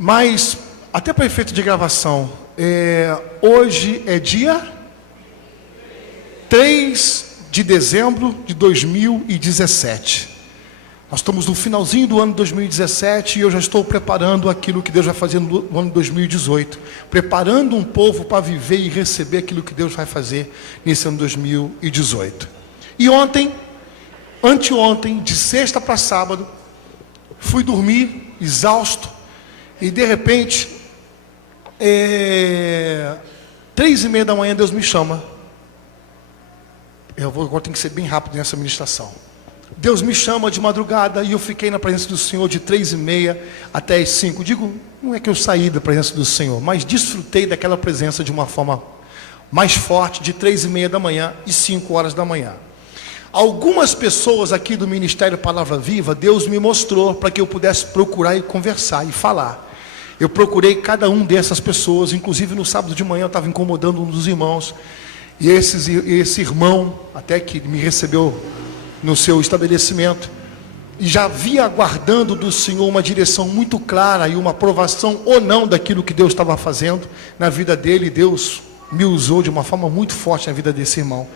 Mas, até para efeito de gravação, hoje é dia 3 de dezembro de 2017. Nós estamos no finalzinho do ano de 2017 e eu já estou preparando aquilo que Deus vai fazer no ano de 2018. Preparando um povo para viver e receber aquilo que Deus vai fazer nesse ano de 2018. E anteontem, de sexta para sábado, fui dormir exausto e de repente, 3:30 da manhã, Deus me chama. Agora tem que ser bem rápido nessa ministração. Deus me chama de madrugada e eu fiquei na presença do Senhor de 3:30 até as 5. Digo, não é que eu saí da presença do Senhor, mas desfrutei daquela presença de uma forma mais forte, de 3:30 da manhã e 5 horas da manhã. Algumas pessoas aqui do Ministério Palavra Viva, Deus me mostrou para que eu pudesse procurar e conversar e falar. Eu procurei cada um dessas pessoas, inclusive no sábado de manhã eu estava incomodando um dos irmãos, e esse irmão, até que me recebeu no seu estabelecimento, e já via aguardando do Senhor uma direção muito clara e uma aprovação ou não daquilo que Deus estava fazendo na vida dele. E Deus me usou de uma forma muito forte na vida desse irmão.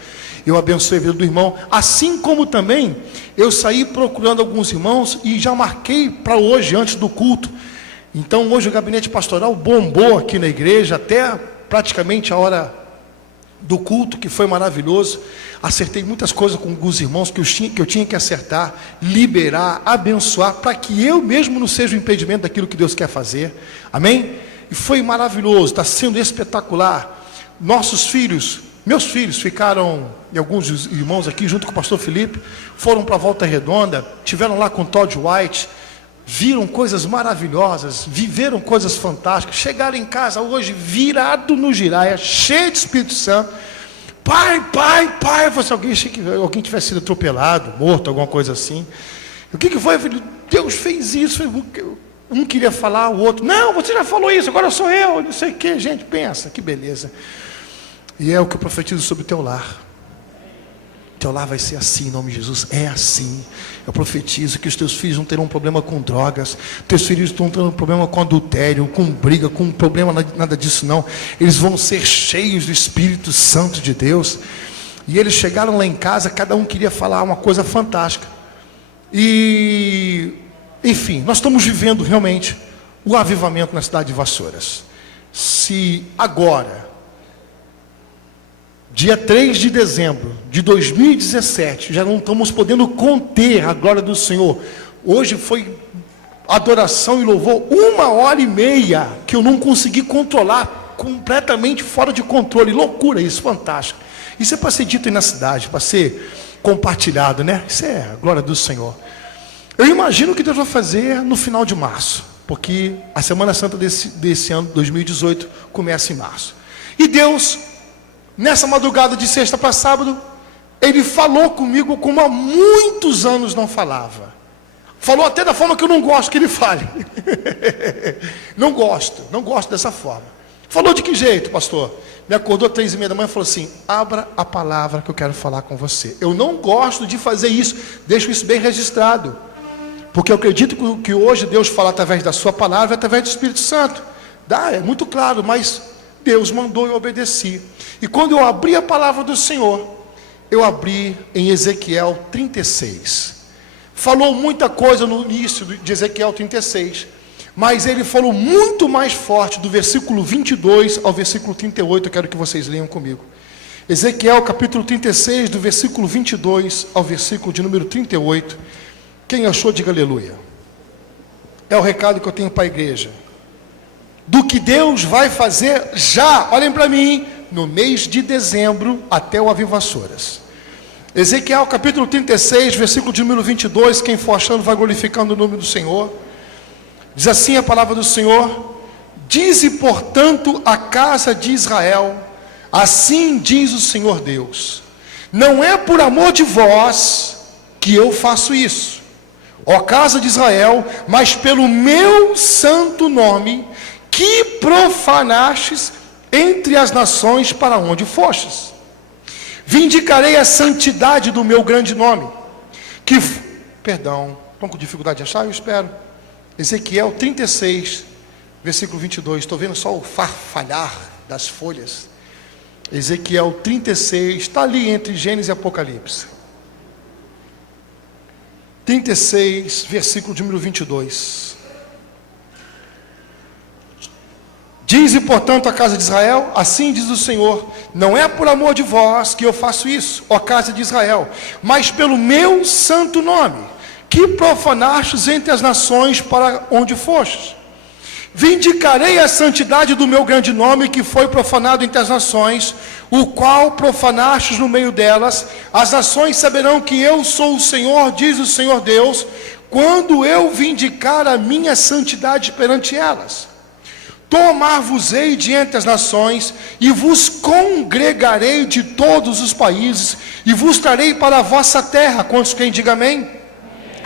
Eu abençoei a vida do irmão, assim como também eu saí procurando alguns irmãos e já marquei para hoje, antes do culto. Então hoje o gabinete pastoral bombou aqui na igreja até praticamente a hora do culto, que foi maravilhoso. Acertei muitas coisas com alguns irmãos que eu tinha que acertar, liberar, abençoar, para que eu mesmo não seja o impedimento daquilo que Deus quer fazer. Amém? E foi maravilhoso, está sendo espetacular. Nossos filhos, meus filhos ficaram, e alguns irmãos aqui junto com o pastor Felipe, foram para a Volta Redonda, tiveram lá com Todd White, viram coisas maravilhosas, viveram coisas fantásticas, chegaram em casa hoje virado no giraia, cheio de Espírito Santo. Pai, se alguém tivesse sido atropelado, morto, alguma coisa assim. O que foi? Eu falei, Deus fez isso. Um queria falar, o outro, não, você já falou isso, agora sou eu, não sei o que. Gente, pensa, que beleza. E é o que eu profetizo sobre o teu lar. Teu lar vai ser assim, em nome de Jesus. É assim. Eu profetizo que os teus filhos não terão problema com drogas, teus filhos não terão problema com adultério, com briga, com problema, nada disso não. Eles vão ser cheios do Espírito Santo de Deus. E eles chegaram lá em casa, cada um queria falar uma coisa fantástica. E enfim, nós estamos vivendo realmente o avivamento na cidade de Vassouras. Se agora, dia 3 de dezembro de 2017, já não estamos podendo conter a glória do Senhor. Hoje foi adoração e louvor 1h30, que eu não consegui controlar, completamente fora de controle. Loucura isso, fantástico. Isso é para ser dito aí na cidade, para ser compartilhado, né? Isso é a glória do Senhor. Eu imagino que Deus vai fazer no final de março, porque a Semana Santa desse ano, 2018, começa em março. E Deus, nessa madrugada de sexta para sábado, Ele falou comigo como há muitos anos não falava. Falou até da forma que eu não gosto que Ele fale. Não gosto dessa forma. Falou de que jeito, pastor? Me acordou 3:30 da manhã e falou assim, abra a palavra que eu quero falar com você. Eu não gosto de fazer isso, deixo isso bem registrado. Porque eu acredito que hoje Deus fala através da sua palavra, através do Espírito Santo. É muito claro, mas Deus mandou e eu obedeci. E quando eu abri a palavra do Senhor, eu abri em Ezequiel 36. Falou muita coisa no início de Ezequiel 36, mas ele falou muito mais forte do versículo 22 ao versículo 38, eu quero que vocês leiam comigo. Ezequiel capítulo 36, do versículo 22 ao versículo de número 38. Quem achou, diga aleluia. É o recado que eu tenho para a igreja. Do que Deus vai fazer já, olhem para mim, no mês de dezembro até o Avivassouras. Ezequiel capítulo 36, versículo de número 22, quem for achando vai glorificando o nome do Senhor. Diz assim a palavra do Senhor: dize, portanto, a casa de Israel, assim diz o Senhor Deus, não é por amor de vós que eu faço isso, ó casa de Israel, mas pelo meu santo nome, que profanastes entre as nações para onde fostes. Vindicarei a santidade do meu grande nome, estão com dificuldade de achar? Eu espero. Ezequiel 36, versículo 22. Estou vendo só o farfalhar das folhas. Ezequiel 36, está ali entre Gênesis e Apocalipse. 36, versículo de número 22. Dize, portanto, a casa de Israel, assim diz o Senhor, não é por amor de vós que eu faço isso, ó casa de Israel, mas pelo meu santo nome, que profanastes entre as nações para onde fostes. Vindicarei a santidade do meu grande nome, que foi profanado entre as nações, o qual profanastes no meio delas. As nações saberão que eu sou o Senhor, diz o Senhor Deus, quando eu vindicar a minha santidade perante elas. Tomar-vos-ei de entre as nações, e vos congregarei de todos os países, e vos trarei para a vossa terra. Quantos quem diga amém?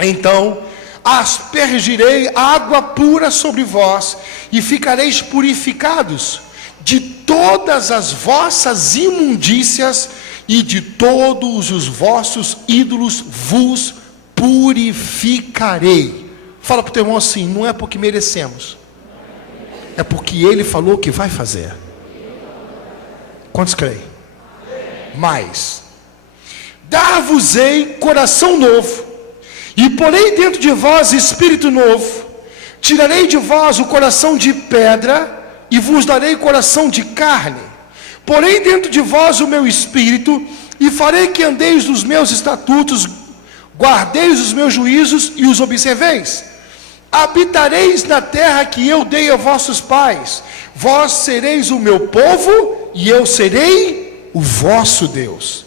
Então aspergirei água pura sobre vós, e ficareis purificados de todas as vossas imundícias, e de todos os vossos ídolos vos purificarei. Fala para o teu irmão assim: não é porque merecemos, é porque Ele falou que vai fazer. Quantos creem? Mas dar-vos-ei coração novo, e porei dentro de vós espírito novo. Tirarei de vós o coração de pedra, e vos darei coração de carne. Porei dentro de vós o meu espírito, e farei que andeis nos meus estatutos, guardeis os meus juízos e os observeis. Habitareis na terra que eu dei a vossos pais. Vós sereis o meu povo, e eu serei o vosso Deus.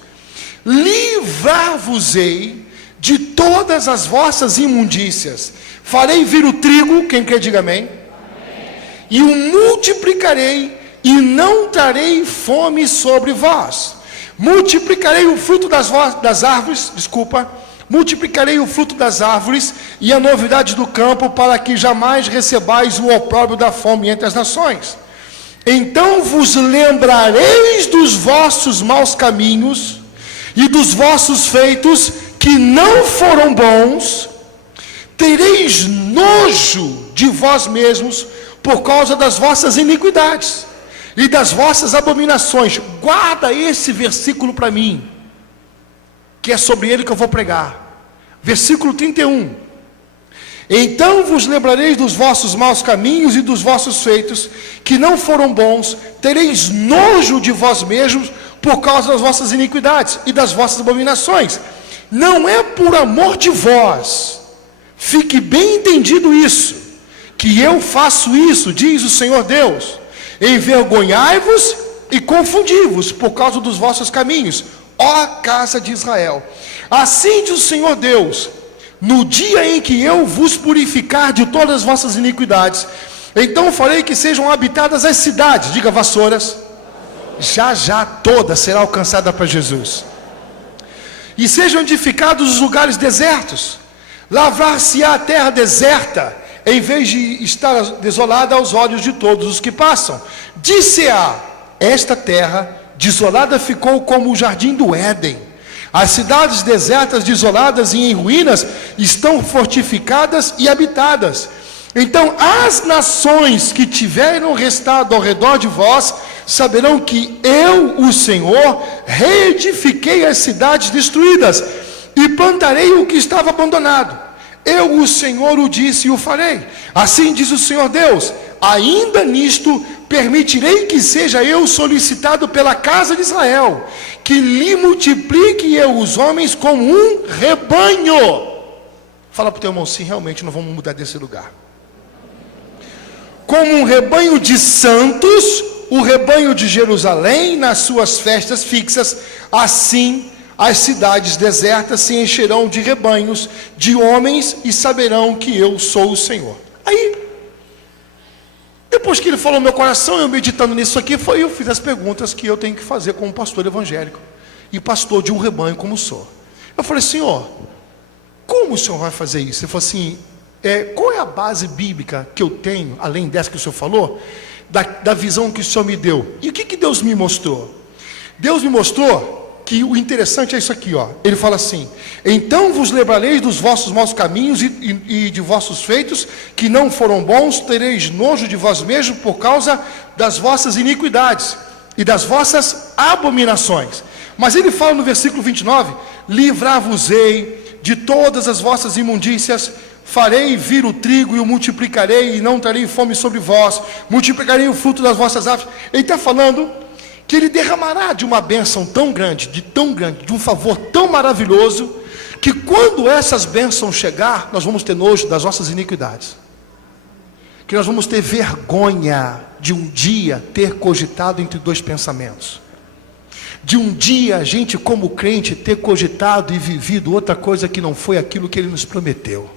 Livrar-vos-ei de todas as vossas imundícias. Farei vir o trigo, quem quer diga amém, e o multiplicarei, e não trarei fome sobre vós. Multiplicarei o fruto das árvores, multiplicarei o fruto das árvores e a novidade do campo, para que jamais recebais o opróbrio da fome entre as nações. Então vos lembrareis dos vossos maus caminhos e dos vossos feitos que não foram bons. Tereis nojo de vós mesmos por causa das vossas iniquidades e das vossas abominações. Guarda esse versículo para mim, que é sobre ele que eu vou pregar. Versículo 31. Então vos lembrareis dos vossos maus caminhos e dos vossos feitos que não foram bons. Tereis nojo de vós mesmos por causa das vossas iniquidades e das vossas abominações. Não é por amor de vós, fique bem entendido isso, que eu faço isso, diz o Senhor Deus. Envergonhai-vos e confundi-vos por causa dos vossos caminhos, ó casa de Israel. Assim diz o Senhor Deus: no dia em que eu vos purificar de todas as vossas iniquidades, então farei que sejam habitadas as cidades, diga vassouras, já toda será alcançada para Jesus. E sejam edificados os lugares desertos. Lavrar-se-á a terra deserta, em vez de estar desolada aos olhos de todos os que passam. Disse-a: esta terra desolada ficou como o jardim do Éden. As cidades desertas, desoladas e em ruínas, estão fortificadas e habitadas. Então as nações que tiveram restado ao redor de vós saberão que eu, o Senhor, reedifiquei as cidades destruídas e plantarei o que estava abandonado. Eu, o Senhor, o disse e o farei. Assim diz o Senhor Deus: ainda nisto permitirei que seja eu solicitado pela casa de Israel, que lhe multiplique eu os homens como um rebanho. Fala para o teu irmão: sim, realmente não vamos mudar desse lugar. Como um rebanho de santos, o rebanho de Jerusalém nas suas festas fixas, assim as cidades desertas se encherão de rebanhos de homens e saberão que eu sou o Senhor. Aí, depois que ele falou no meu coração, eu meditando nisso aqui, eu fiz as perguntas que eu tenho que fazer como pastor evangélico e pastor de um rebanho como sou. Eu falei: Senhor, como o Senhor vai fazer isso? Ele falou assim: qual é a base bíblica que eu tenho, além dessa que o Senhor falou, da visão que o Senhor me deu? E o que Deus me mostrou? Deus me mostrou que o interessante é isso aqui, ó. Ele fala assim: então vos lembrareis dos vossos maus caminhos e de vossos feitos, que não foram bons, tereis nojo de vós mesmos por causa das vossas iniquidades e das vossas abominações. Mas ele fala no versículo 29, livrar-vos-ei de todas as vossas imundícias, farei vir o trigo e o multiplicarei, e não trarei fome sobre vós, multiplicarei o fruto das vossas árvores. Ele está falando que ele derramará de uma bênção tão grande, de um favor tão maravilhoso, que quando essas bênçãos chegar, nós vamos ter nojo das nossas iniquidades, que nós vamos ter vergonha de um dia ter cogitado entre dois pensamentos, de um dia a gente como crente ter cogitado e vivido outra coisa que não foi aquilo que ele nos prometeu.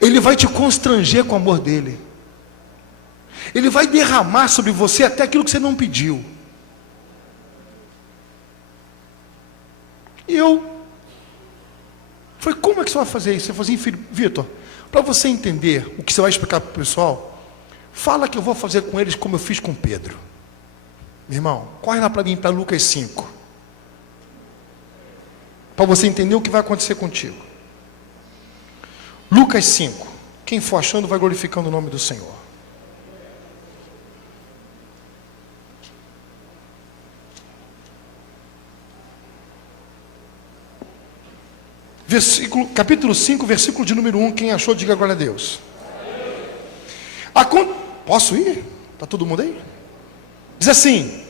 Ele vai te constranger com o amor dele. Ele vai derramar sobre você até aquilo que você não pediu. E falei, como é que você vai fazer isso? Eu falei assim, filho, Vitor, para você entender o que você vai explicar para o pessoal, fala que eu vou fazer com eles como eu fiz com Pedro. Meu irmão, corre lá para mim, para Lucas 5. Para você entender o que vai acontecer contigo. Lucas 5. Quem for achando vai glorificando o nome do Senhor. Capítulo 5, versículo de número 1. Quem achou, diga glória a Deus. Posso ir? Está todo mundo aí? Diz assim: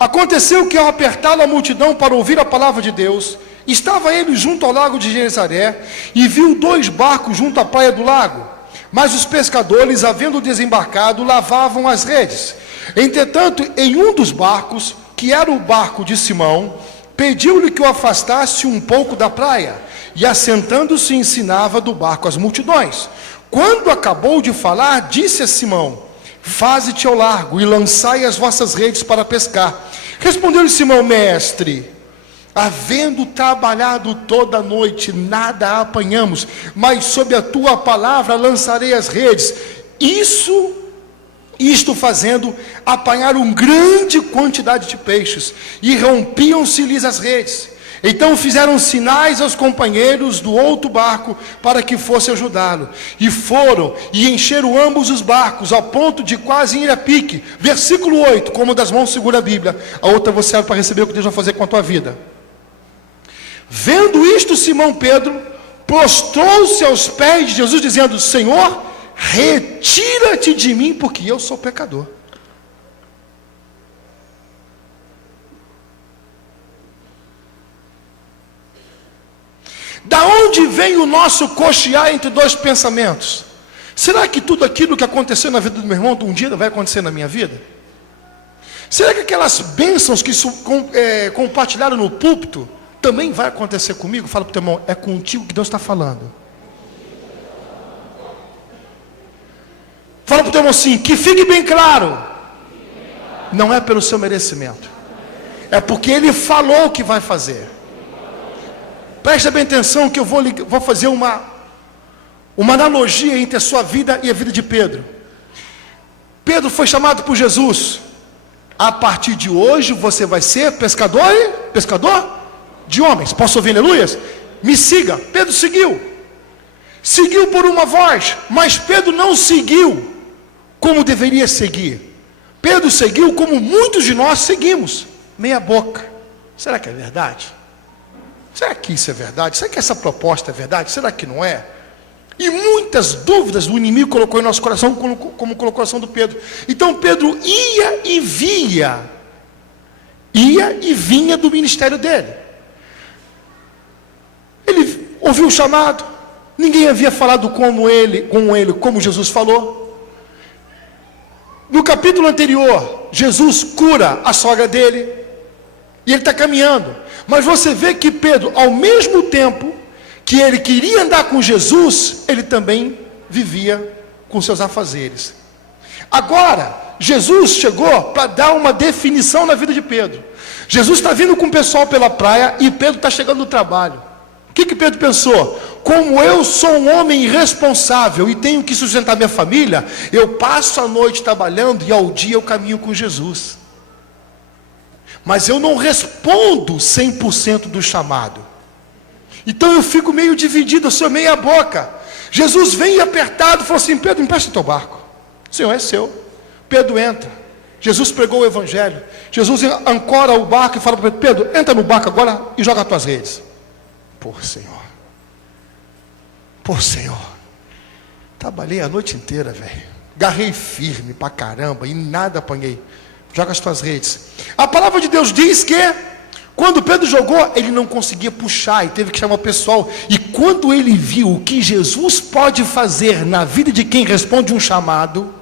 aconteceu que ao apertá-lo a multidão para ouvir a palavra de Deus, estava ele junto ao lago de Genezaré, e viu 2 barcos junto à praia do lago. Mas os pescadores, havendo desembarcado, lavavam as redes. Entretanto, em um dos barcos, que era o barco de Simão, pediu-lhe que o afastasse um pouco da praia, e assentando-se ensinava do barco as multidões. Quando acabou de falar, disse a Simão: faze-te ao largo e lançai as vossas redes para pescar. Respondeu-lhe Simão: mestre, havendo trabalhado toda a noite, nada apanhamos, mas sob a tua palavra lançarei as redes. Isto fazendo, apanharam grande quantidade de peixes, e rompiam-se-lhes as redes. Então fizeram sinais aos companheiros do outro barco, para que fosse ajudá-lo. E foram, e encheram ambos os barcos, ao ponto de quase ir a pique. Versículo 8, como das mãos segura a Bíblia, a outra você abre para receber o que Deus vai fazer com a tua vida. Vendo isto, Simão Pedro prostrou-se aos pés de Jesus, dizendo: Senhor, retira-te de mim, porque eu sou pecador. Da onde vem o nosso cochear entre dois pensamentos? Será que tudo aquilo que aconteceu na vida do meu irmão, um dia vai acontecer na minha vida? Será que aquelas bênçãos que compartilharam no púlpito também vai acontecer comigo? Fala para o teu irmão: é contigo que Deus está falando. Fala para o teu irmão assim: que fique bem claro, não é pelo seu merecimento, é porque Ele falou que vai fazer. Presta bem atenção que eu vou fazer uma analogia entre a sua vida e a vida de Pedro. Pedro foi chamado por Jesus: a partir de hoje você vai ser pescador de homens. Posso ouvir aleluias? Me siga. Pedro seguiu por uma voz, mas Pedro não seguiu como deveria seguir. Pedro seguiu como muitos de nós seguimos, meia boca. Será que é verdade? Será que isso é verdade? Será que essa proposta é verdade? Será que não é? E muitas dúvidas o inimigo colocou em nosso coração, como colocou o coração do Pedro. Então Pedro ia e vinha do ministério dele. Ele ouviu o chamado, ninguém havia falado com ele, como Jesus falou. No capítulo anterior, Jesus cura a sogra dele, e ele está caminhando. Mas você vê que Pedro, ao mesmo tempo que ele queria andar com Jesus, ele também vivia com seus afazeres. Agora, Jesus chegou para dar uma definição na vida de Pedro. Jesus está vindo com o pessoal pela praia, e Pedro está chegando no trabalho. O que Pedro pensou? Como eu sou um homem irresponsável e tenho que sustentar minha família, eu passo a noite trabalhando e ao dia eu caminho com Jesus. Mas eu não respondo 100% do chamado. Então eu fico meio dividido, eu sou meia boca. Jesus vem apertado e falou assim: Pedro, empresta o teu barco. Senhor, é seu. Pedro entra. Jesus pregou o evangelho. Jesus ancora o barco e fala para Pedro: entra no barco agora e joga as tuas redes. Por Senhor. Por Senhor. Trabalhei a noite inteira, velho. Garrei firme pra caramba e nada apanhei. Joga as tuas redes. A palavra de Deus diz que quando Pedro jogou, ele não conseguia puxar e teve que chamar o pessoal. E quando ele viu o que Jesus pode fazer na vida de quem responde um chamado,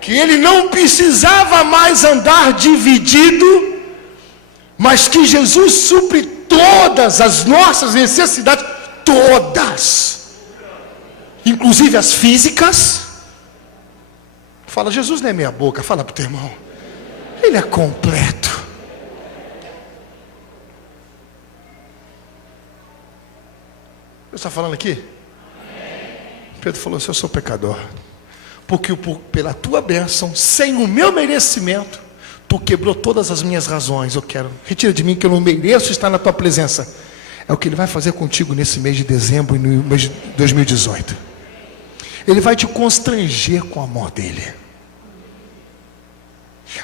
que ele não precisava mais andar dividido, mas que Jesus supre todas as nossas necessidades, todas, inclusive as físicas. Fala, Jesus não é meia boca, fala para o teu irmão, ele é completo. Você está falando aqui? Pedro falou assim: eu sou pecador, porque pela tua bênção, sem o meu merecimento, tu quebrou todas as minhas razões. Eu quero, retira de mim que eu não mereço estar na tua presença. É o que ele vai fazer contigo nesse mês de dezembro e no mês de 2018. Ele vai te constranger com o amor dele.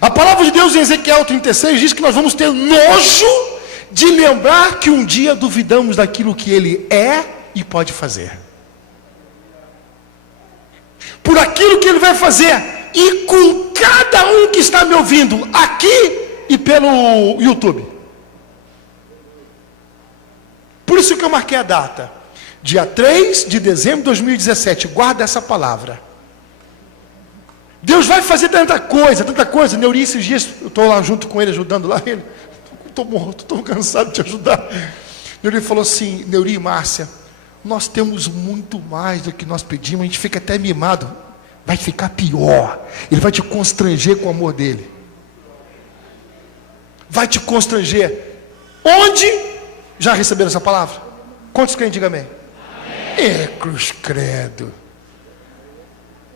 A palavra de Deus em Ezequiel 36 diz que nós vamos ter nojo de lembrar que um dia duvidamos daquilo que ele é e pode fazer. Por aquilo que ele vai fazer. E com cada um que está me ouvindo aqui e pelo YouTube. Por isso que eu marquei a data, dia 3 de dezembro de 2017. Guarda essa palavra. Deus vai fazer tanta coisa. Neuri, esses dias eu estou lá junto com ele, ajudando lá ele. Estou morto, estou cansado de te ajudar. Neuri falou assim: Neuri e Márcia, nós temos muito mais do que nós pedimos, a gente fica até mimado. Vai ficar pior. Ele vai te constranger com o amor dele. Vai te constranger. Onde já receberam essa palavra? Quantos crentes, diga amém? É, cruz credo.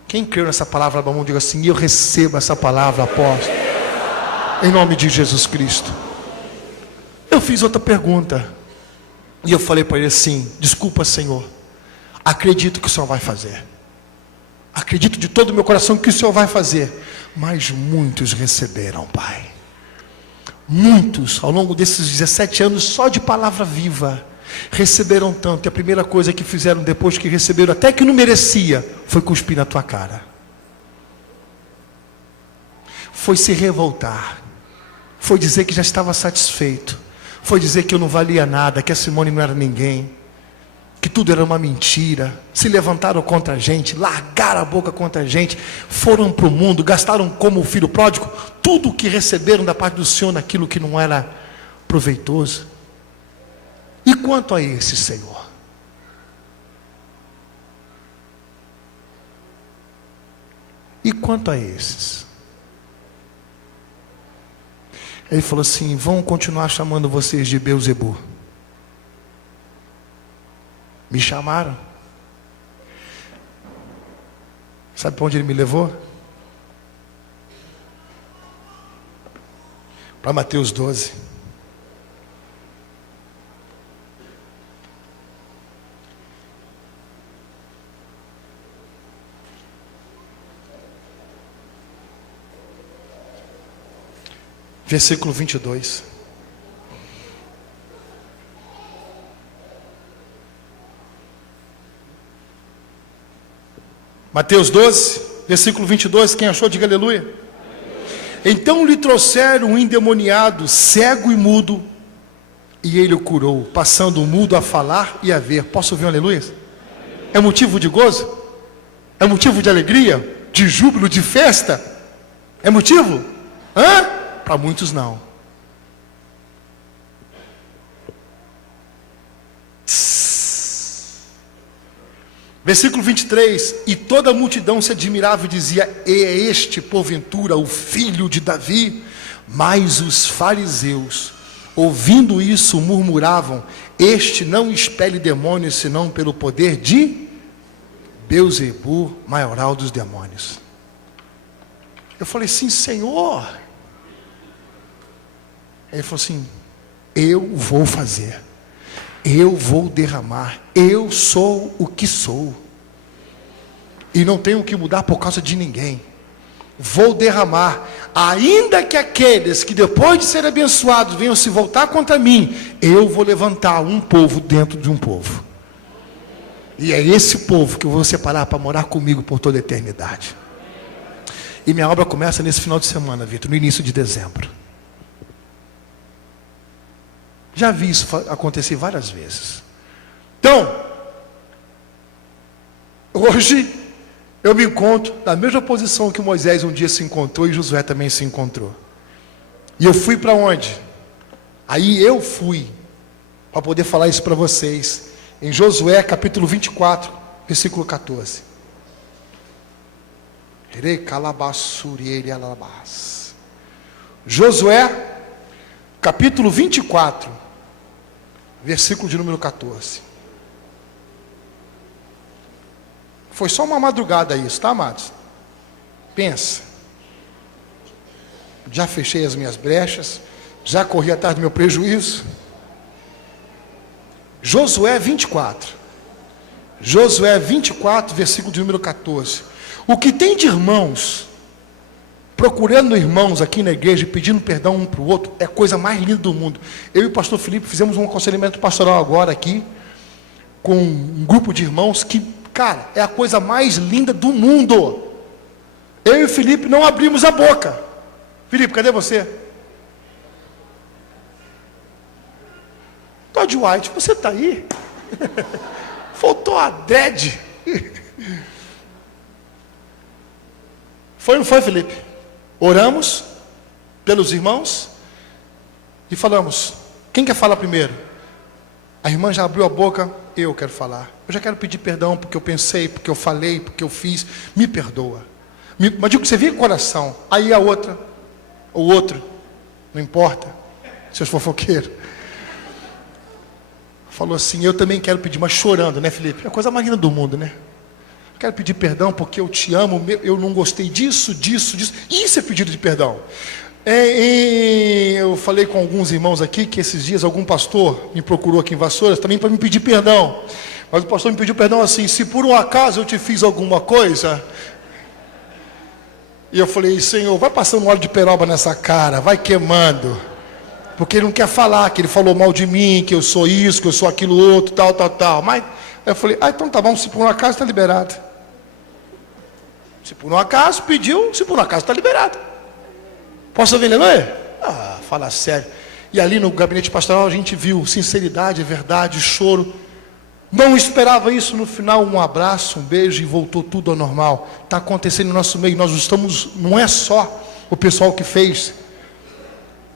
Quem creu nessa palavra, bom, diga assim: eu recebo essa palavra, apóstolo, em nome de Jesus Cristo. Eu fiz outra pergunta e eu falei para ele assim: desculpa, Senhor, acredito que o Senhor vai fazer. Acredito de todo o meu coração que o Senhor vai fazer. Mas muitos receberam, Pai. Muitos, ao longo desses 17 anos, só de palavra viva, receberam tanto. E a primeira coisa que fizeram depois que receberam, até que não merecia, foi cuspir na tua cara. Foi se revoltar. Foi dizer que já estava satisfeito. Foi dizer que eu não valia nada, que a Simone não era ninguém, que tudo era uma mentira. Se levantaram contra a gente, largaram a boca contra a gente, foram para o mundo, gastaram como o filho pródigo tudo o que receberam da parte do Senhor naquilo que não era proveitoso. E quanto a esse, Senhor? E quanto a esses? Ele falou assim: vão continuar chamando vocês de Beuzebu. Me chamaram. Sabe para onde ele me levou? Para Mateus 12. Versículo 22. Mateus 12, versículo 22, quem achou, diga aleluia. Aleluia. Então lhe trouxeram um endemoniado, cego e mudo, e ele o curou, passando o mudo a falar e a ver. Posso ouvir um aleluia? Aleluia. É motivo de gozo? É motivo de alegria? De júbilo, de festa? É motivo? Para muitos não. Versículo 23, e toda a multidão se admirava e dizia: é este porventura o filho de Davi? Mas os fariseus ouvindo isso, murmuravam: este não expele demônios, senão pelo poder de Beelzebu, maioral dos demônios. Eu falei assim: Senhor. Ele falou assim: eu vou fazer, eu vou derramar, eu sou o que sou, e não tenho que mudar por causa de ninguém. Vou derramar, ainda que aqueles que depois de serem abençoados venham se voltar contra mim, eu vou levantar um povo dentro de um povo, e é esse povo que eu vou separar para morar comigo por toda a eternidade. E minha obra começa nesse final de semana, Vitor, no início de dezembro. Já vi isso acontecer várias vezes. Então, hoje eu me encontro na mesma posição que Moisés um dia se encontrou e Josué também se encontrou. E eu fui para onde? Aí eu fui para poder falar isso para vocês. Em Josué capítulo 24, versículo 14. Josué capítulo 24, versículo de número 14. Foi só uma madrugada isso, tá, amados? Pensa. Já fechei as minhas brechas, já corri atrás do meu prejuízo. Josué 24. Josué 24, versículo de número 14. O que tem de irmãos, procurando irmãos aqui na igreja e pedindo perdão um para o outro, é a coisa mais linda do mundo. Eu e o pastor Felipe fizemos um aconselhamento pastoral agora aqui, com um grupo de irmãos que, cara, é a coisa mais linda do mundo. Eu e o Felipe não abrimos a boca. Felipe, cadê você? Todd White, você está aí? Faltou a dread. Foi ou não foi, Felipe? Oramos pelos irmãos e falamos: quem quer falar primeiro? A irmã já abriu a boca. Eu quero falar. Eu já quero pedir perdão porque eu pensei, porque eu falei, porque eu fiz. Me perdoa. Mas digo que você vê o coração. Aí a outra, o outro, não importa, seus fofoqueiros, falou assim: eu também quero pedir, mas chorando, né, Felipe? É a coisa mais linda do mundo, né? Quero pedir perdão porque eu te amo, eu não gostei disso. Isso é pedido de perdão. Eu falei com alguns irmãos aqui que esses dias algum pastor me procurou aqui em Vassouras também para me pedir perdão. Mas o pastor me pediu perdão assim: se por um acaso eu te fiz alguma coisa. E eu falei: Senhor, vai passando óleo de peroba nessa cara, vai queimando. Porque ele não quer falar que ele falou mal de mim, que eu sou isso, que eu sou aquilo outro, tal. Mas eu falei: então tá bom, se por um acaso está liberado. Se por um acaso pediu, se por um acaso está liberado. Posso ouvir, aleluia? Fala sério. E ali no gabinete pastoral a gente viu sinceridade, verdade, choro. Não esperava isso. No final, um abraço, um beijo, e voltou tudo ao normal. Está acontecendo no nosso meio. Nós estamos, não é só o pessoal que fez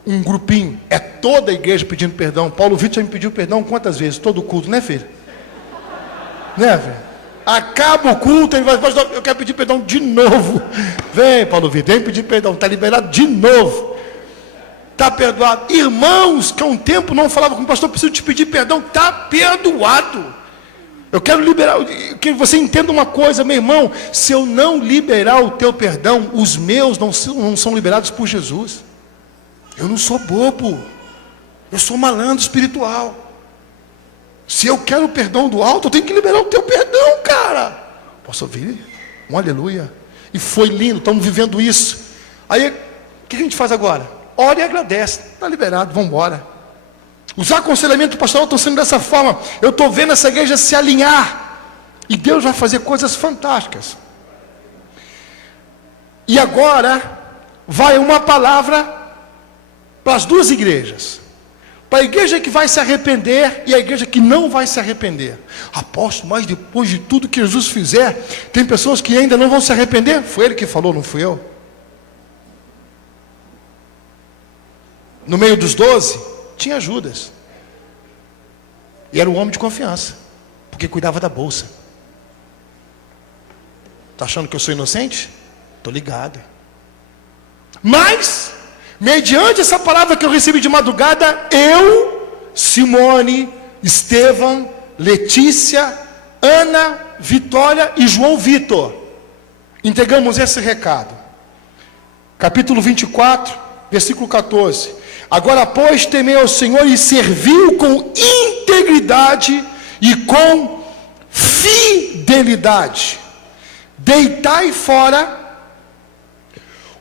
um grupinho, é toda a igreja pedindo perdão. Paulo Vitor já me pediu perdão quantas vezes? Todo culto, né, filho? Né, filho? Acaba o culto, ele vai: pastor, eu quero pedir perdão de novo. Vem, Paulo Vitor, vem pedir perdão. Está liberado de novo. Está perdoado. Irmãos, que há um tempo não falava com o pastor: preciso te pedir perdão. Está perdoado. Eu quero liberar, que você entenda uma coisa, meu irmão: se eu não liberar o teu perdão, os meus não são liberados por Jesus. Eu não sou bobo, eu sou malandro espiritual. Se eu quero o perdão do alto, eu tenho que liberar o teu perdão, cara. Posso ouvir? Um aleluia. E foi lindo, estamos vivendo isso. Aí, o que a gente faz agora? Ora e agradece. Está liberado, vamos embora. Os aconselhamentos pastoral estão sendo dessa forma. Eu estou vendo essa igreja se alinhar. E Deus vai fazer coisas fantásticas. E agora, vai uma palavra para as duas igrejas. Para a igreja que vai se arrepender e a igreja que não vai se arrepender. Apóstolo, mas depois de tudo que Jesus fizer, tem pessoas que ainda não vão se arrepender? Foi ele que falou, não fui eu. No meio dos 12, tinha Judas. E era um homem de confiança, porque cuidava da bolsa. Está achando que eu sou inocente? Estou ligado. Mas Mediante essa palavra que eu recebi de madrugada, eu, Simone, Estevam, Letícia, Ana, Vitória e João Vitor, entregamos esse recado. Capítulo 24, versículo 14. Agora, pois, temei ao Senhor e serviu com integridade e com fidelidade. Deitai fora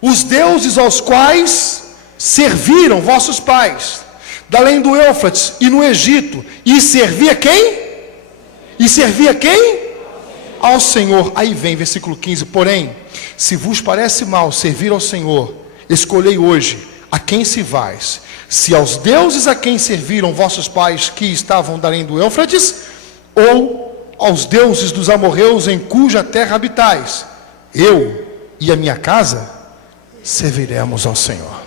os deuses aos quais serviram vossos pais, da além do Éufrates e no Egito, e servia quem? E servia quem? Ao Senhor. Aí vem versículo 15, porém, se vos parece mal servir ao Senhor, escolhei hoje a quem servais, se aos deuses a quem serviram vossos pais que estavam da além do Éufrates, ou aos deuses dos amorreus em cuja terra habitais. Eu e a minha casa serviremos ao Senhor.